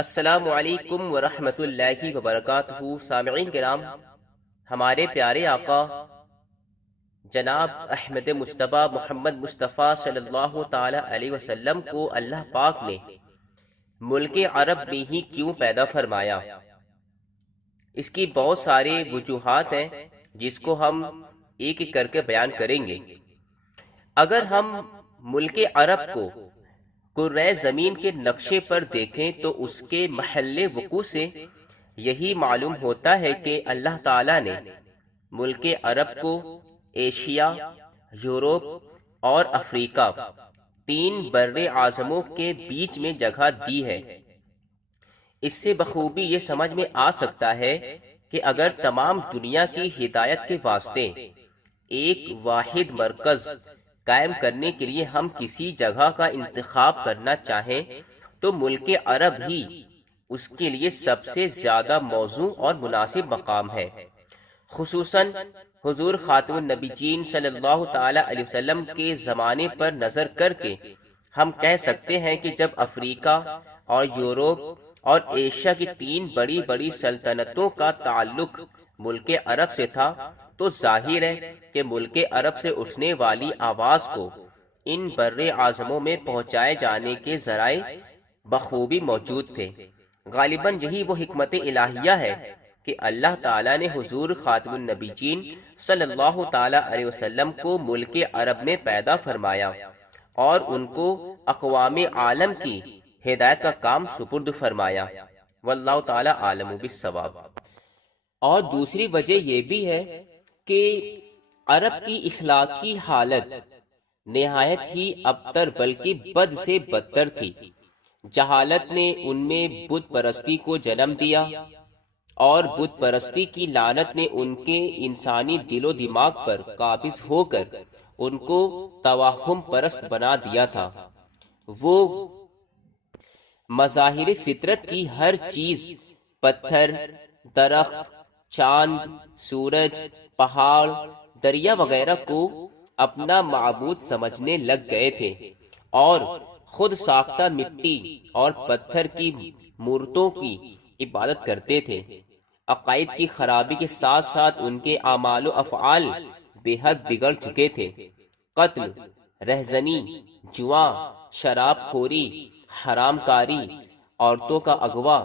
السلام علیکم ورحمۃ اللہ وبرکاتہ۔ سامعین کرام، ہمارے پیارے آقا جناب احمد مجتبیٰ محمد مصطفیٰ صلی اللہ تعالی علیہ وسلم کو اللہ پاک نے ملک عرب میں ہی کیوں پیدا فرمایا؟ اس کی بہت سارے وجوہات ہیں جس کو ہم ایک ایک کر کے بیان کریں گے۔ اگر ہم ملک عرب کو کرۂ زمین کے نقشے پر دیکھیں تو اس کے محل وقوع سے یہی معلوم ہوتا ہے کہ اللہ تعالیٰ نے ملک عرب کو ایشیا، یورپ اور افریقہ تین بر اعظموں کے بیچ میں جگہ دی ہے۔ اس سے بخوبی یہ سمجھ میں آ سکتا ہے کہ اگر تمام دنیا کی ہدایت کے واسطے ایک واحد مرکز قائم کرنے کے لیے ہم کسی جگہ کا انتخاب کرنا چاہیں تو ملک عرب ہی اس کے لیے سب سے زیادہ موزوں اور مناسب مقام ہے۔ خصوصاً حضور خاتم النبیین صلی اللہ تعالی علیہ وسلم کے زمانے پر نظر کر کے ہم کہہ سکتے ہیں کہ جب افریقہ اور یورپ اور ایشیا کی تین بڑی بڑی سلطنتوں کا تعلق ملک عرب سے تھا تو ظاہر ہے کہ ملک عرب سے اٹھنے والی آواز کو ان بر اعظموں میں پہنچائے جانے کے ذرائع بخوبی موجود تھے۔ غالباً یہی وہ حکمت الہیہ ہے کہ اللہ تعالیٰ نے حضور خاتم النبیین صلی اللہ تعالی علیہ وسلم کو ملک عرب میں پیدا فرمایا اور ان کو اقوام عالم کی ہدایت کا کام سپرد فرمایا۔ واللہ تعالی عالم بالصواب۔ اور دوسری وجہ یہ بھی ہے کہ عرب کی اخلاقی حالت نہایت ہی ابتر بلکہ بد سے بدتر تھی۔ جہالت نے ان میں بت پرستی کو جنم دیا اور بت پرستی کی لعنت نے ان کے انسانی دل و دماغ پر قابض ہو کر ان کو توہم پرست بنا دیا تھا۔ وہ مظاہر فطرت کی ہر چیز، پتھر، درخت، چاند، سورج، پہاڑ، دریا وغیرہ کو اپنا معبود سمجھنے لگ گئے تھے اور خود ساختہ مٹی اور پتھر کی مورتوں کی عبادت کرتے تھے۔ عقائد کی خرابی کے ساتھ ساتھ ان کے اعمال و افعال بے حد بگڑ چکے تھے۔ قتل، رہزنی، جوا، شراب خوری، حرام کاری، عورتوں کا اغوا،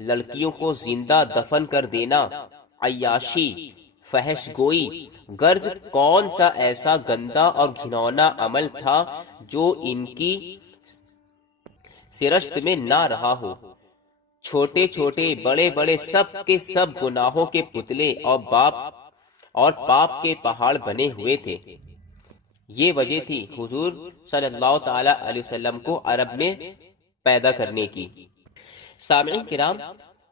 لڑکیوں کو زندہ دفن کر دینا، عیاشی، فحش گوئی، غرض کون سا ایسا گندا اور گھنونا عمل تھا جو ان کی سرشت میں نہ رہا ہو۔ چھوٹے چھوٹے بڑے بڑے سب کے سب گناہوں کے پتلے اور پاپ کے پہاڑ بنے ہوئے تھے۔ یہ وجہ تھی حضور صلی اللہ تعالی علیہ وسلم کو عرب میں پیدا کرنے کی۔ سامعین کرام،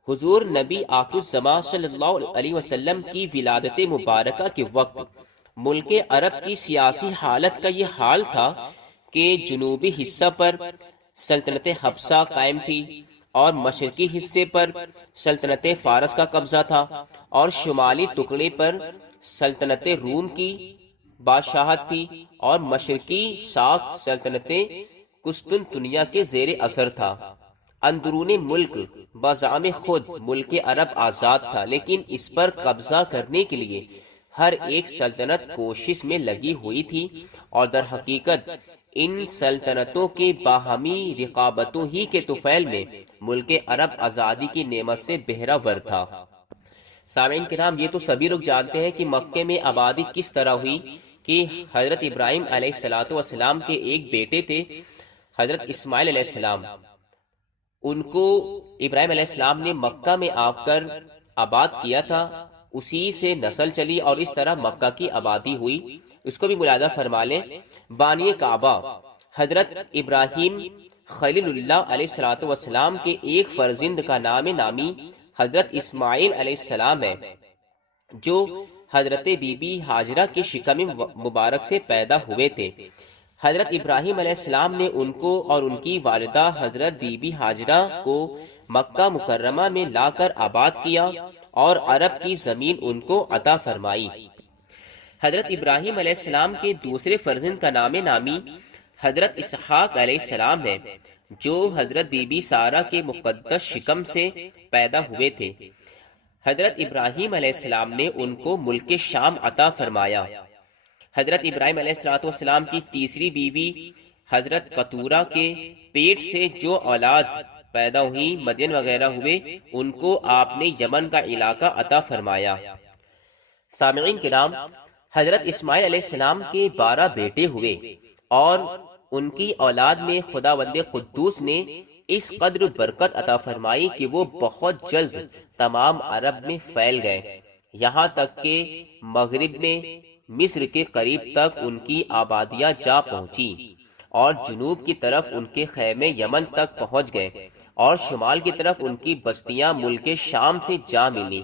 حضور نبی آخر الزماں صلی اللہ علیہ وسلم کی ولادت مبارکہ کے وقت ملک عرب کی سیاسی حالت کا یہ حال تھا کہ جنوبی حصہ پر سلطنت حبشہ قائم تھی اور مشرقی حصے پر سلطنت فارس کا قبضہ تھا اور شمالی ٹکڑے پر سلطنت روم کی بادشاہت تھی اور مشرقی شاخ سلطنت قسطنطنیہ کے زیر اثر تھا۔ اندرون ملک بزعم خود ملک عرب آزاد تھا، لیکن اس پر قبضہ کرنے کے لیے ہر ایک سلطنت کوشش میں لگی ہوئی تھی اور در حقیقت ان سلطنتوں کے باہمی رقابتوں ہی کے طفیل میں ملک عرب آزادی کی نعمت سے بہرہ تھا۔ سامعین کرام، یہ تو سبھی لوگ جانتے ہیں کہ مکے میں آبادی کس طرح ہوئی کہ حضرت ابراہیم علیہ السلام کے ایک بیٹے تھے، حضرت اسماعیل علیہ السلام۔ ان کو ابراہیم علیہ السلام نے مکہ میں آ کر آباد کیا تھا، اسی سے نسل چلی اور اس طرح مکہ کی آبادی ہوئی۔ اس کو بھی ملاحظہ فرما لیں۔ بانی کعبہ حضرت ابراہیم خلیل اللہ علیہ السلام کے ایک فرزند کا نام نامی حضرت اسماعیل علیہ السلام ہے، جو حضرت بی بی ہاجرہ کے شکم مبارک سے پیدا ہوئے تھے۔ حضرت ابراہیم علیہ السلام نے ان کو اور ان کی والدہ حضرت بی بی ہاجرہ کو مکہ مکرمہ میں لا کر آباد کیا اور عرب کی زمین ان کو عطا فرمائی۔ حضرت ابراہیم علیہ السلام کے دوسرے فرزند کا نام نامی حضرت اسحاق علیہ السلام ہے، جو حضرت بی بی سارہ کے مقدس شکم سے پیدا ہوئے تھے۔ حضرت ابراہیم علیہ السلام نے ان کو ملک شام عطا فرمایا۔ حضرت ابراہیم علیہ السلام کی تیسری بیوی حضرت قطورہ کے پیٹ سے جو اولاد پیدا ہوئی مدین وغیرہ ہوئے، ان کو آپ نے یمن کا علاقہ عطا فرمایا۔ سامعین کرام، حضرت اسماعیل علیہ السلام کے 12 بیٹے ہوئے اور ان کی اولاد میں خداوند قدوس نے اس قدر برکت عطا فرمائی کہ وہ بہت جلد تمام عرب میں پھیل گئے، یہاں تک کہ مغرب میں مصر کے قریب تک ان کی آبادیاں جا پہنچی، اور جنوب کی طرف ان کے خیمے یمن تک پہنچ گئے، اور شمال کی طرف ان کی بستیاں ملک شام سے جا ملی۔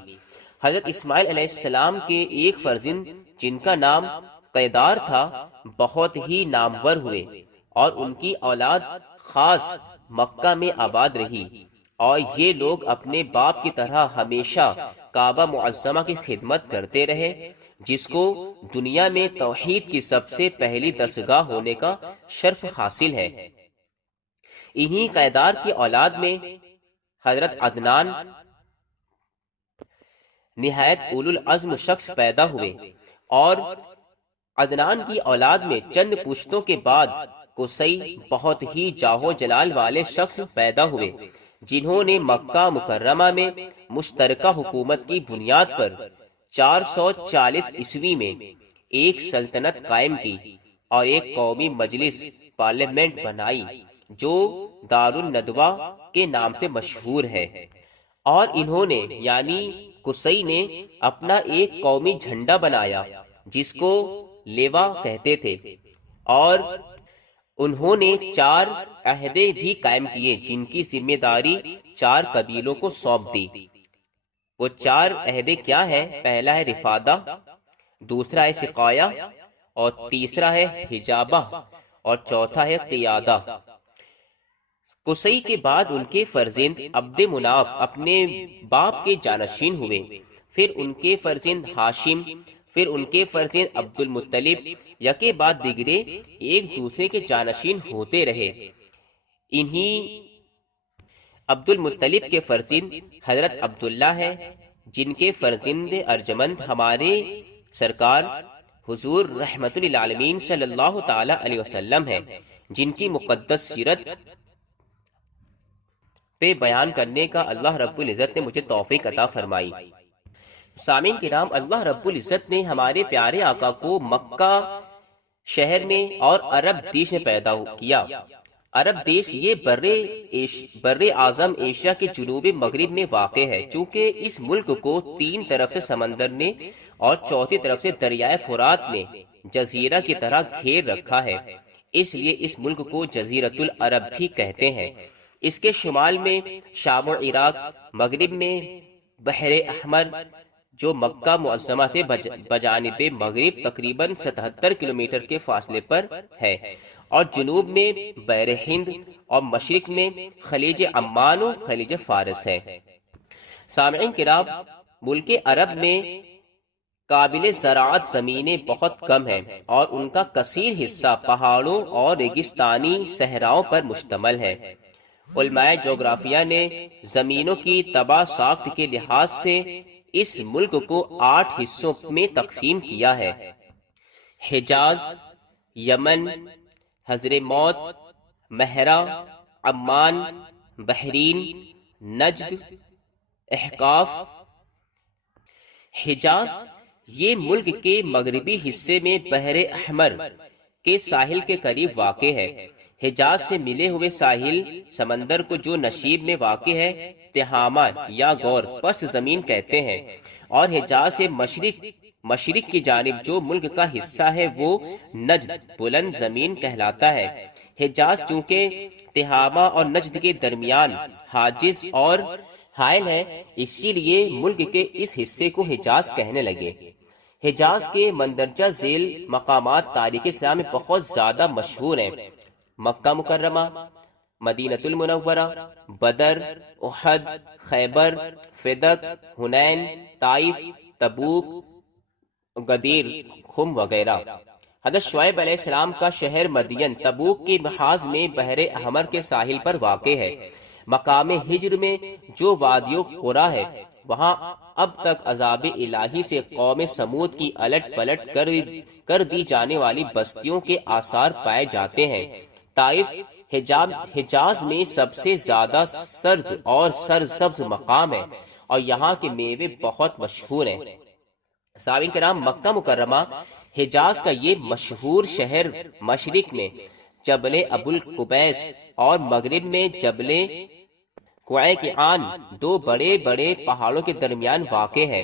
حضرت اسماعیل علیہ السلام کے ایک فرزند جن کا نام قیدار تھا بہت ہی نامور ہوئے، اور ان کی اولاد خاص مکہ میں آباد رہی، اور یہ لوگ اپنے باپ کی طرح ہمیشہ کعبہ معظمہ کی خدمت کرتے رہے، جس کو دنیا میں توحید کی سب سے پہلی درسگاہ ہونے کا شرف حاصل ہے۔ انہی قیدار کی اولاد میں حضرت عدنان نہایت اولو العزم شخص پیدا ہوئے، اور عدنان کی اولاد میں چند پشتوں کے بعد قصی بہت ہی جاہو جلال والے شخص پیدا ہوئے، جنہوں نے مکہ مکرمہ میں مشترکہ حکومت کی بنیاد پر 440 عیسوی میں ایک سلطنت قائم کی اور ایک قومی مجلس پارلیمنٹ بنائی جو دارالندوہ کے نام سے مشہور ہے۔ اور انہوں نے یعنی قصی نے اپنا ایک قومی جھنڈا بنایا جس کو لیوا کہتے تھے، اور انہوں نے 4 عہدے بھی قائم کیے جن کی ذمہ داری 4 قبیلوں کو سونپ دی۔ وہ 4 عہدے کیا ہیں؟ پہلا ہے رفادہ، دوسرا ہے سقایا، اور تیسرا ہے حجابہ، اور چوتھا ہے قیادہ۔ قصی کے بعد ان کے فرزند عبد مناف اپنے باپ کے جانشین ہوئے، پھر ان کے فرزند ہاشم، پھر ان کے فرزند عبد المطلب، یکے بعد دیگرے ایک دوسرے کے جانشین ہوتے رہے۔ انہی عبد المطلب کے فرزند حضرت عبداللہ ہے، جن کے فرزند ارجمند ہمارے سرکار حضور رحمت للعالمین صلی اللہ تعالی علیہ وسلم ہے، جن کی مقدس سیرت پہ بیان کرنے کا اللہ رب العزت نے مجھے توفیق عطا فرمائی۔ سامعین کرام، اللہ رب العزت نے ہمارے پیارے آقا کو مکہ شہر میں اور عرب دیش میں پیدا کیا۔ عرب دیش یہ بر اعظم ایشیا کے جنوب مغرب میں واقع ہے۔ چونکہ اس ملک کو 3 طرف سے سمندر نے اور چوتھی طرف سے دریائے فرات نے جزیرہ کی طرح گھیر رکھا ہے، اس لیے اس ملک کو جزیرۃ العرب بھی کہتے ہیں۔ اس کے شمال میں شام و عراق، مغرب میں بحر احمر جو مکہ معظمہ سے بجانب مغرب تقریباً 77 کلومیٹر کے فاصلے پر ہے، اور جنوب میں بحر ہند، اور مشرق میں خلیج عمان و خلیج فارس ہے۔ سامعین کرام، ملک عرب میں قابل زراعت زمینیں بہت کم ہیں، اور ان کا کثیر حصہ پہاڑوں اور ریگستانی صحراؤں پر مشتمل ہے۔ علماء جغرافیہ نے زمینوں کی تباہ ساخت کے لحاظ سے اس ملک کو 8 حصوں میں تقسیم کیا ہے: حجاز، یمن، حضرموت، مہرہ، عمان، بحرین، نجد، احقاف۔ حجاز یہ ملک کے مغربی حصے میں بحر احمر کے ساحل کے قریب واقع ہے۔ حجاز سے ملے ہوئے ساحل سمندر کو جو نشیب میں واقع ہے تہامہ یا غور پست زمین کہتے ہیں، اور حجاز سے مشرق کی جانب جو ملک کا حصہ ہے وہ نجد بلند زمین کہلاتا ہے۔ حجاز چونکہ تہامہ اور نجد کے درمیان حاجز اور حائل ہے، اسی لیے ملک کے اس حصے کو حجاز کہنے لگے۔ حجاز کے مندرجہ ذیل مقامات تاریخ اسلام میں بہت زیادہ مشہور ہیں: مکہ مکرمہ، مدینہ المنورہ، بدر، احد، خیبر، فدق، حنین، طائف، تبوک، غدیر، خم وغیرہ۔ حضرت شعیب علیہ السلام کا شہر مدین تبوک کے محاذ میں بحر احمر کے ساحل پر واقع ہے۔ مقام ہجر میں جو وادی قرا ہے وہاں اب تک عذاب الہی سے قوم سمود کی الٹ پلٹ کر دی جانے والی بستیوں کے آثار پائے جاتے ہیں۔ طائف حجاز میں سب سے زیادہ سرد اور سرسبز مقام ہے اور یہاں کے میوے بہت مشہور ہیں۔ سامعین کرام، مکہ مکرمہ حجاز کا یہ مشہور شہر مشرق میں جبل ابو القبیس اور مغرب میں جبل کوعیقان دو بڑے بڑے پہاڑوں کے درمیان واقع ہے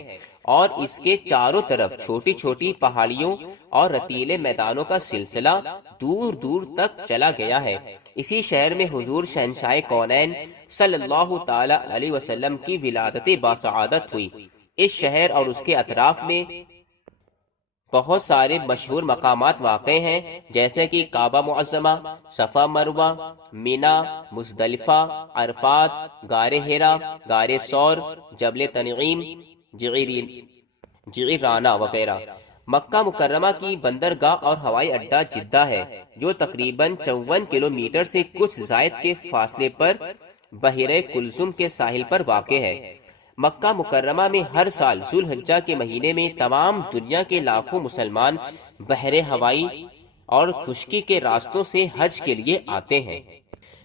اور اس کے چاروں طرف چھوٹی چھوٹی پہاڑیوں اور رتیلے میدانوں کا سلسلہ دور دور تک چلا گیا ہے۔ اسی شہر میں حضور شہنشاہ کونین صلی اللہ تعالی علیہ وسلم کی ولادت باسعادت ہوئی۔ اس شہر اور اس کے اطراف میں بہت سارے مشہور مقامات واقع ہیں، جیسے کہ کعبہ معظمہ، صفا مروہ، مینا، مزدلفہ، عرفات، غار ہرا، غار ثور، جبل تنعیم، جعرانہ وغیرہ۔ مکہ مکرمہ کی بندرگاہ اور ہوائی اڈہ جدہ ہے، جو تقریباً 54 کلومیٹر سے کچھ زائد کے فاصلے پر بحیرہ کلثوم کے ساحل پر واقع ہے۔ مکہ مکرمہ میں ہر سال ذو الحجہ کے مہینے میں تمام دنیا کے لاکھوں مسلمان بحر ہوائی اور خشکی کے راستوں سے حج کے لیے آتے ہیں۔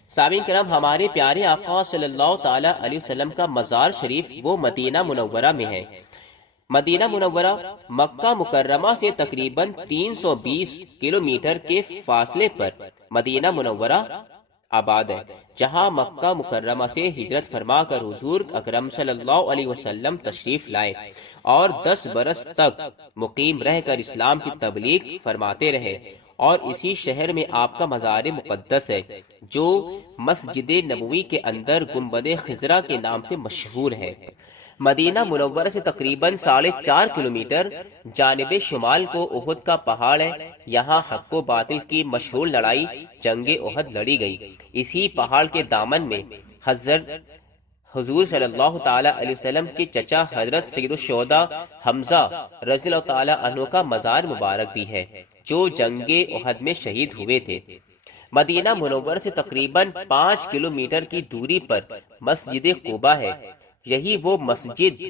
سامعین کرام، ہمارے پیارے آقا صلی اللہ تعالی علیہ وسلم کا مزار شریف وہ مدینہ منورہ میں ہے۔ مدینہ منورہ مکہ مکرمہ سے تقریباً 320 کلومیٹر کے فاصلے پر مدینہ منورہ آباد ہے، جہاں مکہ مکرمہ سے ہجرت فرما کر حضور اکرم صلی اللہ علیہ وسلم تشریف لائے اور 10 برس تک مقیم رہ کر اسلام کی تبلیغ فرماتے رہے، اور اسی شہر میں آپ کا مزار مقدس ہے جو مسجد نبوی کے اندر گنبد خضرا کے نام سے مشہور ہے۔ مدینہ منورہ سے تقریباً 4.5 کلومیٹر جانب شمال کو احد کا پہاڑ ہے۔ یہاں حق و باطل کی مشہور لڑائی جنگ احد لڑی گئی۔ اسی پہاڑ کے دامن میں حضور صلی اللہ تعالی علیہ وسلم کے چچا حضرت سید الشہداء حمزہ رضی اللہ تعالی عنہ کا مزار مبارک بھی ہے، جو جنگ احد میں شہید ہوئے تھے۔ مدینہ منورہ سے تقریباً 5 کلومیٹر کی دوری پر مسجد قباء ہے۔ یہی وہ مسجد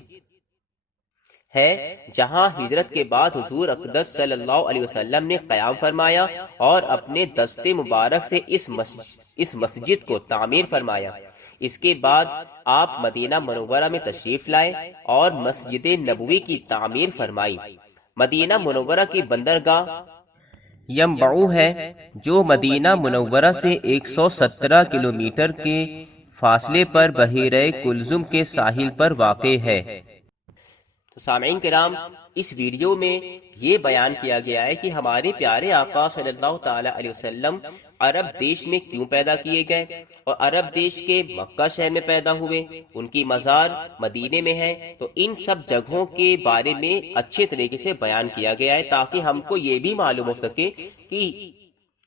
ہے جہاں ہجرت کے بعد حضور اقدس صلی اللہ علیہ وسلم نے قیام فرمایا اور اپنے دست مبارک سے اس مسجد کو تعمیر فرمایا۔ اس کے بعد آپ مدینہ منورہ میں تشریف لائے اور مسجد نبوی کی تعمیر فرمائی۔ مدینہ منورہ کی بندرگاہ ینبع ہے، جو مدینہ منورہ سے 117 کلومیٹر کے فاصلے پر بحیرہ کلثوم کے ساحل پر واقع ہے۔ تو سامعین کرام، اس ویڈیو میں یہ بیان کیا گیا ہے کہ ہمارے پیارے آقا صلی اللہ تعالی علیہ وسلم عرب دیش میں کیوں پیدا کیے گئے اور عرب دیش کے مکہ شہر میں پیدا ہوئے، ان کی مزار مدینے میں ہے۔ تو ان سب جگہوں کے بارے میں اچھے طریقے سے بیان کیا گیا ہے تاکہ ہم کو یہ بھی معلوم ہو سکے کہ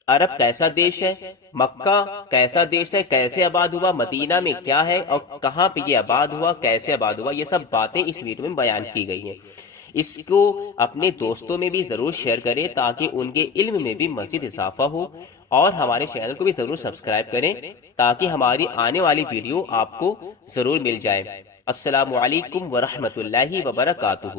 عرب کیسا دیش ہے، مکہ کیسا دیش ہے، کیسے آباد ہوا، مدینہ میں کیا ہے اور کہاں پہ یہ آباد ہوا، کیسے آباد ہوا، یہ سب باتیں اس ویڈیو میں بیان کی گئی ہیں۔ اس کو اپنے دوستوں میں بھی ضرور شیئر کریں تاکہ ان کے علم میں بھی مزید اضافہ ہو، اور ہمارے چینل کو بھی ضرور سبسکرائب کریں تاکہ ہماری آنے والی ویڈیو آپ کو ضرور مل جائے۔ السلام علیکم ورحمۃ اللہ وبرکاتہ۔